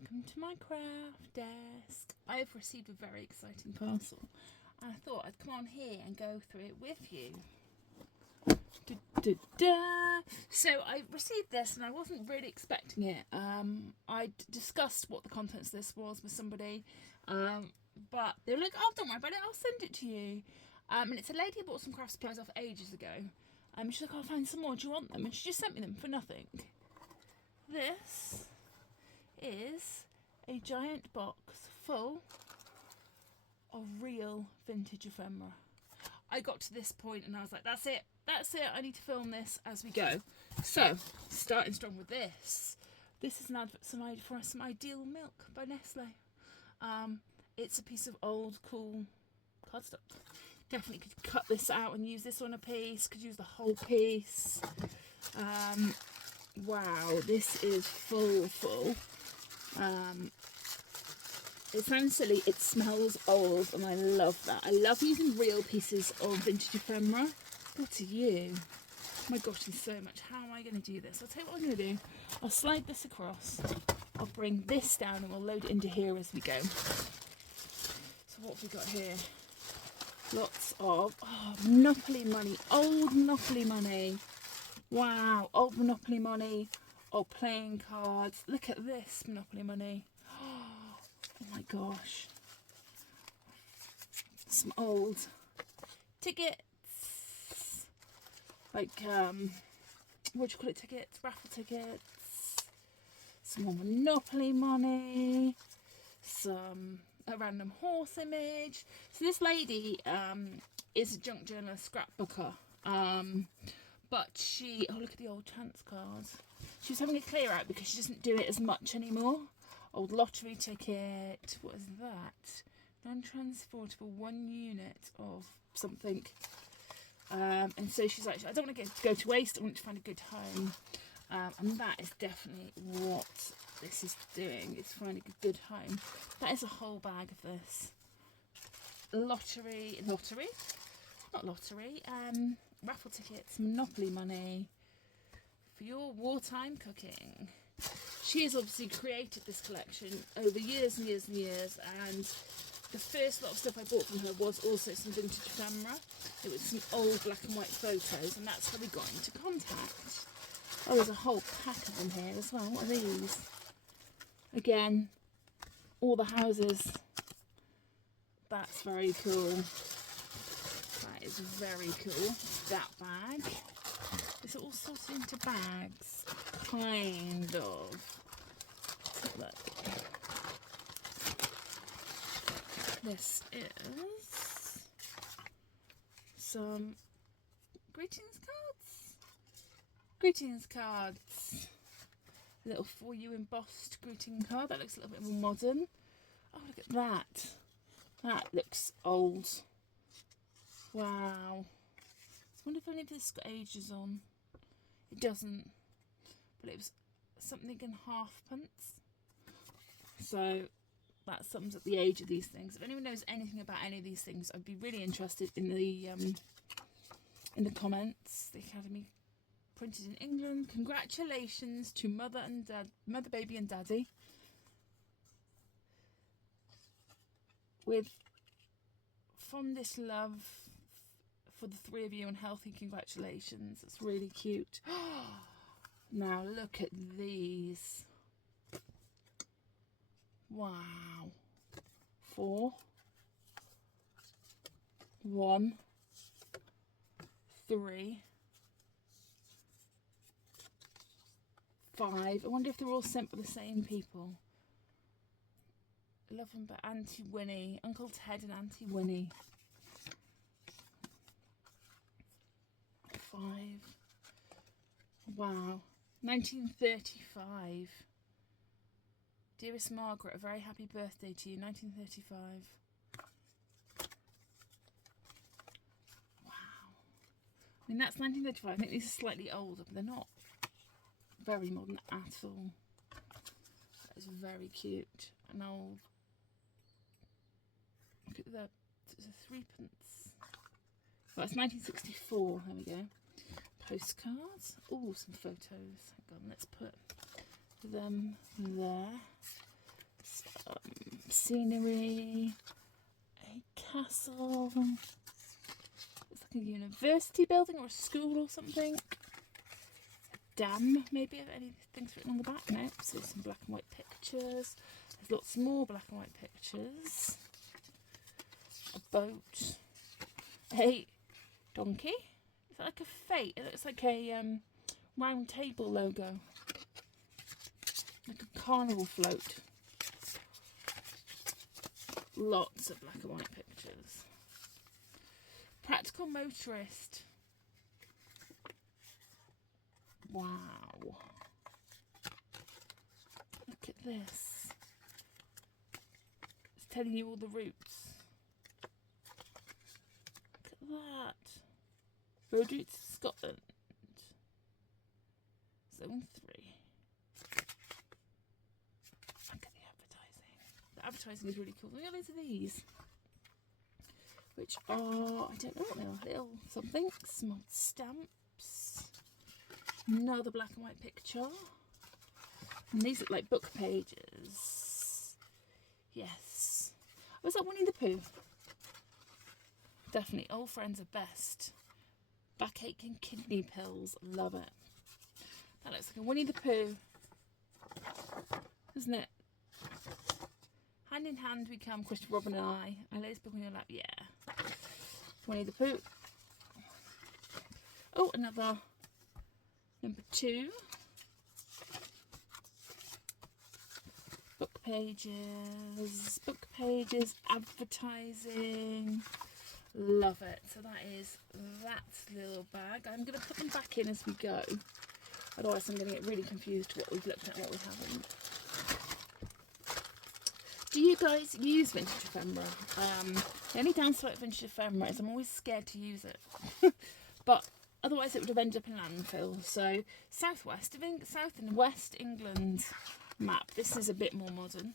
welcome to my craft desk. I've received a very exciting parcel and I thought I'd come on here and go through it with you. So I received this and I wasn't really expecting it. I discussed what the contents of this was with somebody, but they were like, oh, don't worry about it, I'll send it to you. And it's a lady who bought some craft supplies off ages ago. She's like, I'll find some more, do you want them? And she just sent me them for nothing. This is a giant box full of real vintage ephemera. I got to this point and I was like, that's it, I need to film this as we go. So, starting strong with this. This is an advert for some Ideal Milk by Nestle. It's a piece of old, cool cardstock. Definitely could cut this out and use this on a piece, could use the whole piece. Wow, this is full. It sounds silly, it smells old, and I love that. I love using real pieces of vintage ephemera. What are you? Oh my gosh, there's so much. How am I going to do this? I'll tell you what I'm going to do. I'll slide this across. I'll bring this down and we'll load it into here as we go. So what have we got here? Lots of Monopoly money. Old Monopoly money. Wow, old Monopoly money. Old playing cards. Look at this Monopoly money. Oh my gosh. Some old tickets. Like, what do you call it? Tickets? Raffle tickets. Some more Monopoly money. A random horse image. So this lady is a junk journalist scrapbooker. But she, oh look at the old chance cards. She's having a clear out because she doesn't do it as much anymore. Old lottery ticket. What is that? Non-transportable 1 unit of something. And so she's like, I don't want to go to waste. I want to find a good home. And that is definitely what this is doing. It's finding a good home. That is a whole bag of this. Raffle tickets, Monopoly money for your wartime cooking. She has obviously created this collection over years and years and years, and the first lot of stuff I bought from her was also some vintage ephemera. It was some old black and white photos, and that's how we got into contact. Oh, there's a whole pack of them here as well. What are these? Again, all the houses. That's very cool. That is very cool. That bag. It's all sorted into bags. Kind of. Look. This is some greetings cards. Greetings cards. A little for you embossed greeting card. That looks a little bit more modern. Oh, look at that. That looks old. Wow. I wonder if any of this got ages on. It doesn't. But it was something in halfpence. So that sums up the age of these things. If anyone knows anything about any of these things, I'd be really interested in the comments. The Academy printed in England. Congratulations to Mother, Baby and Daddy. With fondest love for the three of you and healthy congratulations. It's really cute. Now look at these. Wow. 4, 1, 3, 5. I wonder if they're all sent by the same people. Love them, but Auntie Winnie, Uncle Ted and Auntie Winnie. 5. Wow. 1935. Dearest Margaret, a very happy birthday to you. 1935. Wow. I mean, that's 1935. I think these are slightly older, but they're not very modern at all. That is very cute. An old. Look at that. It's a 3pence. Well, it's 1964. There we go. Postcards. Oh, some photos. Hang on, let's put them there. scenery, a castle. It's like a university building or a school or something. A dam, maybe, if anything's written on the back. No, so some black and white pictures. There's lots more black and white pictures. A boat. A donkey. Is that like a fate? It looks like a round table logo. Like a carnival float. Lots of black and white pictures. Practical motorist. Wow. Look at this. It's telling you all the routes. Look at that. Road routes to Scotland. Zone 3. Look at the advertising. The advertising is really cool. Look at loads of these. Which are, I don't know what they are, little something. Some old stamps. Another black and white picture. And these look like book pages. Yes. Was that Winnie the Pooh? Definitely. Old friends are best. Backache and kidney pills. Love it. That looks like a Winnie the Pooh. Isn't it? Hand in hand we come, Christopher Robin and I. I lay this book on your lap. Yeah. Winnie the Pooh. Oh, another number 2. Book pages, advertising. Love it. So that is that little bag. I'm going to put them back in as we go. Otherwise I'm going to get really confused what we've looked at and what we haven't. Do you guys use vintage ephemera? The only downside of vintage ephemera is I'm always scared to use it. But otherwise it would have ended up in landfill. So south and west England map. This is a bit more modern.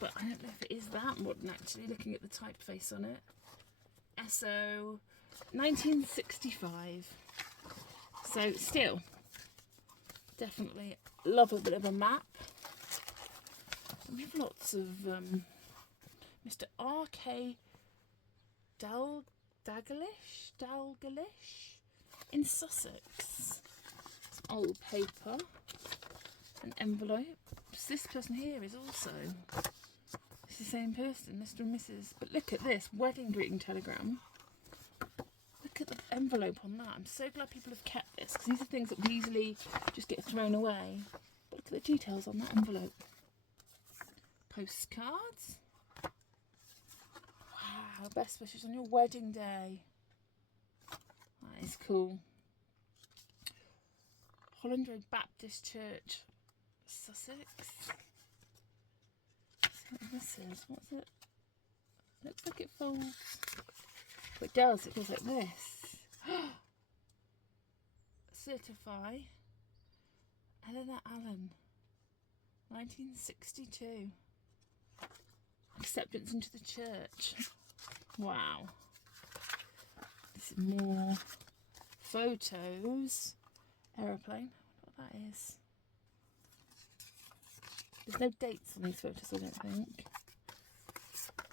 But I don't know if it is that modern actually, looking at the typeface on it. SO 1965. So still, definitely love a bit of a map. We have lots of Mr. R.K. Dalglish in Sussex. Some old paper, an envelope. This person here is also, it's the same person, Mr. and Mrs. But look at this, wedding greeting telegram. Look at the envelope on that. I'm so glad people have kept this, because these are things that would easily just get thrown away. But look at the details on that envelope. Postcards. Wow, best wishes on your wedding day. That is cool. Holland Road Baptist Church, Sussex. Let's see what this is. What's it? Looks like it folds. But it does. It goes like this. Certify. Eleanor Allen. 1962. Acceptance into the church. Wow. This is more photos. Aeroplane. I wonder what that is. There's no dates on these photos, I don't think.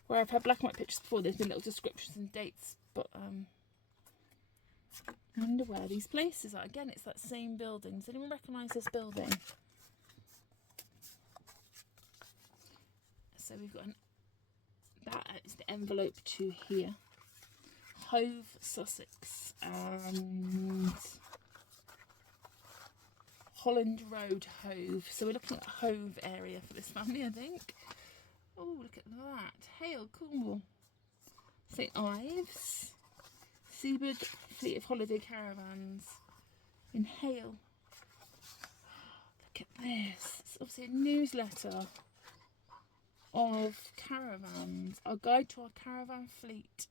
Where I've had black and white pictures before, there's been little descriptions and dates, but I wonder where these places are. Again, it's that same building. Does anyone recognise this building? So we've got that is the envelope to here. Hove, Sussex, and Holland Road, Hove. So we're looking at Hove area for this family, I think. Oh, look at that. Hale, Cornwall. St Ives. Seabird Fleet of Holiday Caravans in Hale. Look at this. It's obviously a newsletter of caravans. Our guide to our caravan fleet.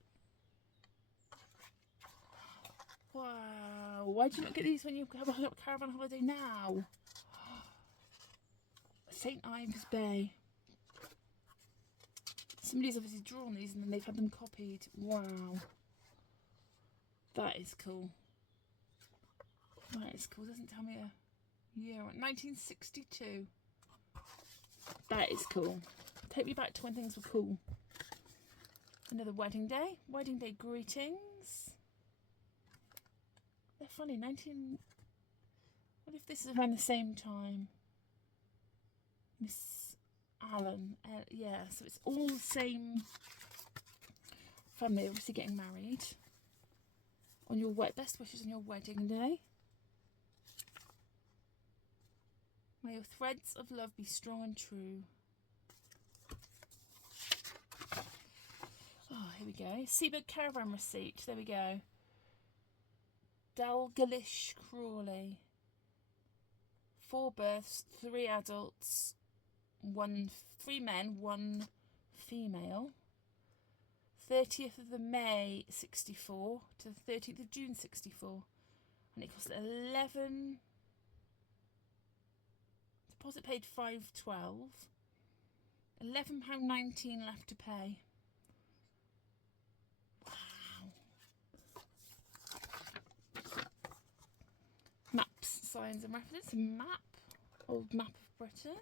Wow. Why do you not get these when you have a caravan holiday now? St Ives Bay. Somebody's obviously drawn these and then they've had them copied. Wow. That is cool. That is cool. Doesn't tell me a Year 1962. That is cool. Take me back to when things were cool. Another wedding day. Wedding day greetings. They're funny. What if this is around the same time? Miss Allen. Yeah, so it's all the same family, obviously getting married. On your best wishes on your wedding day. May your threads of love be strong and true. Oh, here we go. Seabird Caravan receipt. There we go. Dalgalish Crawley. 4 births, 3 adults, 3 men, 1 female. 30th of the May 64 to the 13th of June 64. And it cost 11. Deposit paid £5.12. £11.19 left to pay. Wow. Maps, signs and references. Map. Old map of Britain.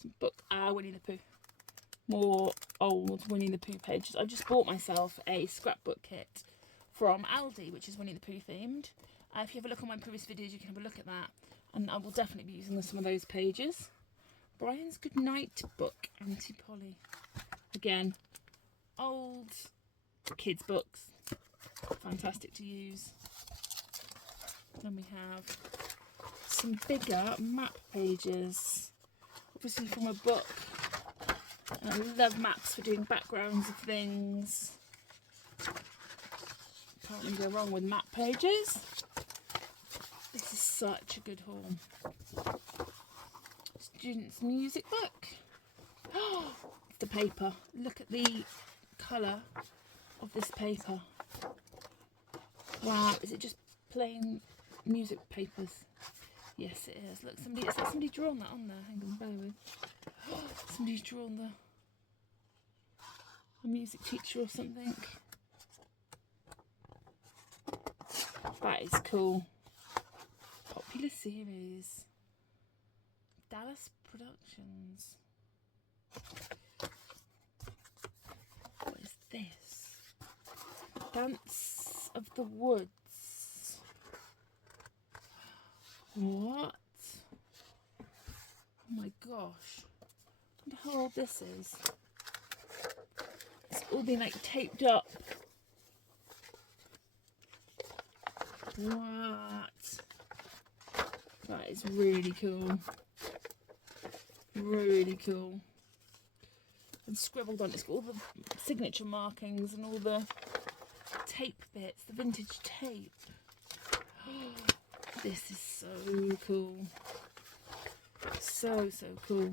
Some book. Winnie the Pooh. More old Winnie the Pooh pages. I just bought myself a scrapbook kit from Aldi, which is Winnie the Pooh themed. If you have a look on my previous videos, you can have a look at that. And I will definitely be using some of those pages. Brian's Goodnight Book, Anti-Polly. Again, old kids' books. Fantastic to use. Then we have some bigger map pages. Obviously from a book. And I love maps for doing backgrounds of things. Can't really go wrong with map pages. This is such a good haul. Student's music book. Oh, the paper. Look at the colour of this paper. Wow, is it just plain music papers? Yes, it is. Look, it's like somebody drawn that on there. Hang on, bear with. Somebody's drawn a music teacher or something. That is cool. Popular series. Dallas Productions. What is this? Dance of the Woods. What? Oh my gosh. I wonder how old this is. It's all been like taped up. What? That is really cool. Really cool. And scribbled on. It's got all the signature markings and all the tape bits, the vintage tape. This is so cool. So cool.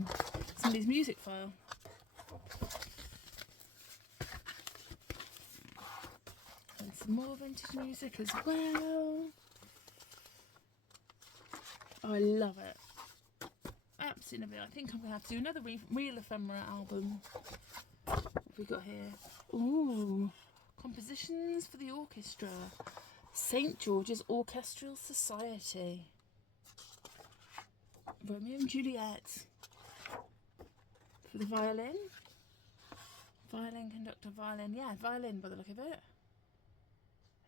Somebody's music file. And some more vintage music as well. Oh, I love it. Absolutely love it. I think I'm going to have to do another real Ephemera album. What have we got here? Ooh. Compositions for the orchestra. St. George's Orchestral Society. Romeo and Juliet. For the violin. Violin conductor, violin. Yeah, violin by the look of it.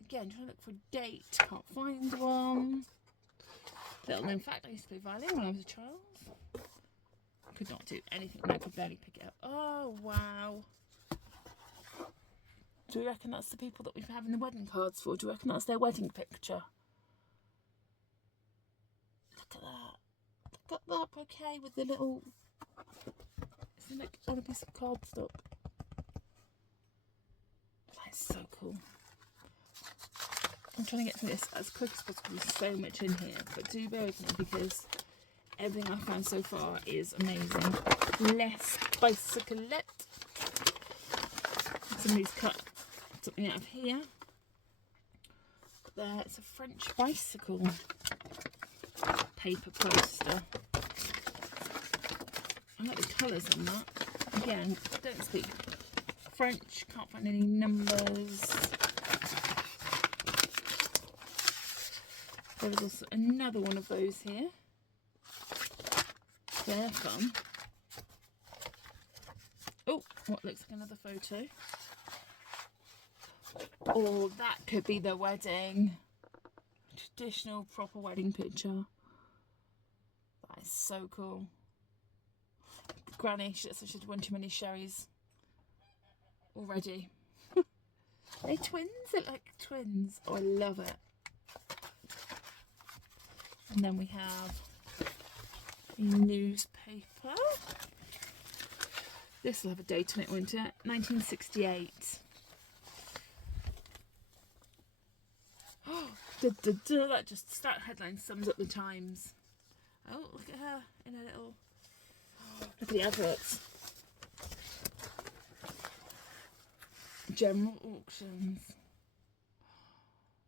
Again, trying to look for a date. Can't find one. Little known fact, I used to play violin when I was a child. Could not do anything. I could barely pick it up. Oh, wow. Do you reckon that's the people that we've been having the wedding cards for? Do you reckon that's their wedding picture? Look at that. Look at that bouquet with the little... Isn't it on a piece of cardstock? That's so cool. I'm trying to get through this as quick as possible. There's so much in here. But do bear with me because everything I've found so far is amazing. Less bicyclette. Somebody's cut something out of here. There, it's a French bicycle paper poster. I like the colours on that. Again, don't speak French, can't find any numbers. There was also another one of those here. They're fun. Oh, what looks like another photo. Oh, that could be the wedding. Traditional, proper wedding picture. That is so cool. Granny, she looks like she'd won too many sherries already. Are they twins? They look like twins. Oh, I love it. And then we have a newspaper. This will have a date on it, won't it? 1968. Oh, that headline sums up the times. Oh, look at her in her little. Look at the adverts. General auctions.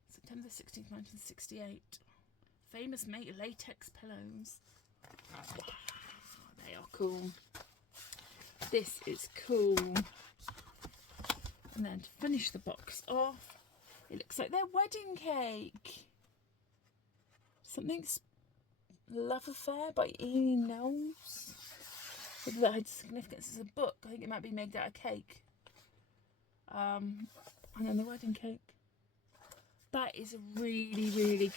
September 16th, 1968. Famous mate latex pillows. Wow, they are cool. This is cool. And then to finish the box off, it looks like their wedding cake. Something's Love Affair by E. Knowles. Whether that had significance as a book, I think it might be made out of cake. And then the wedding cake. That is a really, really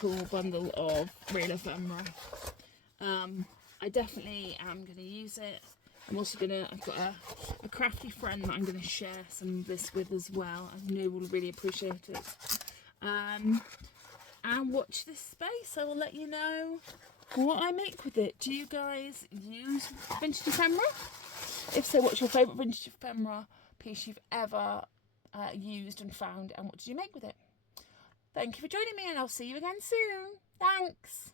cool, bundle of real ephemera. I definitely am going to use it. I'm also I've got a crafty friend that I'm going to share some of this with as well. I know will really appreciate it. And watch this space. I will let you know what I make with it. Do you guys use vintage ephemera? If so, what's your favourite vintage ephemera piece you've ever used and found, and what did you make with it? Thank you for joining me, and I'll see you again soon. Thanks.